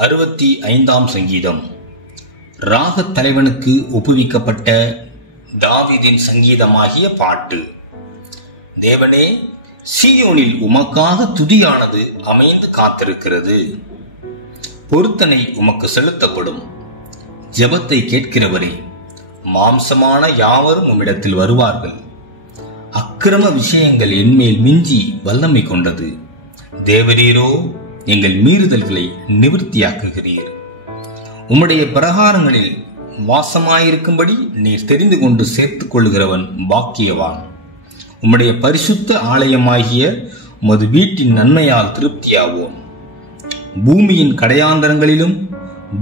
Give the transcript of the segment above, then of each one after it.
65ஆம் சங்கீதம். ராகத் தலைவனுக்கு ஒப்புவிக்கப்பட்ட தாவீதின் சங்கீதமாகிய பாட்டு. தேவனே, சீயோனில் உமக்காக துதியானது அமைந்து காத்திருக்கிறது. பொருத்தனை உமக்கு செலுத்தப்படும். ஜெபத்தை கேட்கிறவரே, மாம்சமான யாவரும் உம்மிடத்தில் வருவார்கள். அக்கிரம விஷயங்கள் என்மேல் மிஞ்சி வல்லமை கொண்டது. தேவரீரோ எங்கள் மீறுதல்களை நிவர்த்தியாக்குகிறீர். உம்முடைய பிரகாரங்களில் வாசமாயிருக்கும்படி நீர் தெரிந்து கொண்டு சேர்த்துக் கொள்கிறவன் பாக்கியவான். உம்முடைய பரிசுத்த ஆலயமாகிய உமது வீட்டின் நன்மையால் திருப்தியாவோம். பூமியின் கடையாந்தரங்களிலும்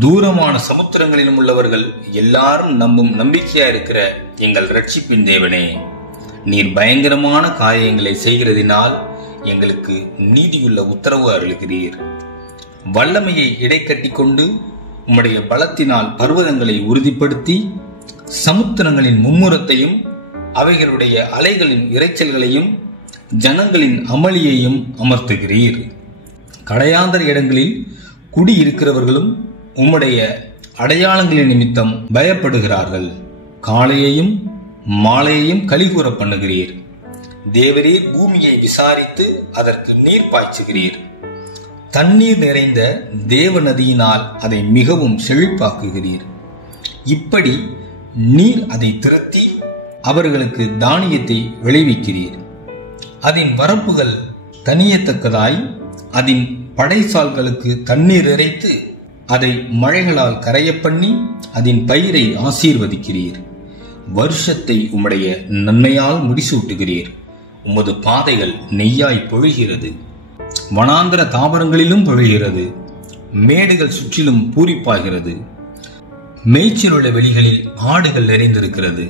தூரமான சமுத்திரங்களிலும் உள்ளவர்கள் எல்லாரும் நம்பும் நம்பிக்கையா இருக்கிற எங்கள் ரட்சிப்பின் தேவனே, நீர் பயங்கரமான காரியங்களை செய்கிறதினால் எங்களுக்கு நீதியுள்ள உத்தரவு அருளுகிறீர். வல்லமையை இடைக்கட்டி கொண்டு உம்முடைய பலத்தினால் பர்வதங்களை உறுதிப்படுத்தி சமுத்திரங்களின் மும்முரத்தையும் அவைகளுடைய அலைகளின் இரைச்சல்களையும் ஜனங்களின் அமளியையும் அமர்த்துகிறீர். கடையாந்தர இடங்களில் குடியிருக்கிறவர்களும் உம்முடைய அடையாளங்களின் நிமித்தம் பயப்படுகிறார்கள். காலையையும் மாலையையும் கலிகூற பண்ணுகிறீர். தேவரீர் பூமியை விசாரித்து அதற்கு நீர் பாய்ச்சுகிறீர். தண்ணீர் நிறைந்த தேவ நதியினால் அதை மிகவும் செழிப்பாக்குகிறீர். இப்படி நீர் அதை திருத்தி அவர்களுக்கு தானியத்தை விளைவிக்கிறீர். அதன் வரப்புகள் தனியத்தக்கதாய் அதன் படைசால்களுக்கு தண்ணீர் இறைத்து அதை மழைகளால் கரைய பண்ணி அதன் பயிரை ஆசீர்வதிக்கிறீர். வருஷத்தை உம்முடைய நன்மையால் முடிசூட்டுகிறீர். உமது பாதைகள் நெய்யாய் பொழிகிறது. வனாந்தர தாவரங்களிலும் பொழிகிறது. மேடுகள் சுற்றிலும் பூரிப்பாகிறது. மேய்ச்சலுள்ள வெளிகளில் ஆடுகள் நிறைந்திருக்கிறது.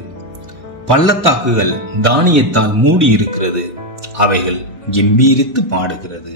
பள்ளத்தாக்குகள் தானியத்தால் மூடி இருக்கிறது. அவைகள் கெம்பீரித்து பாடுகிறது.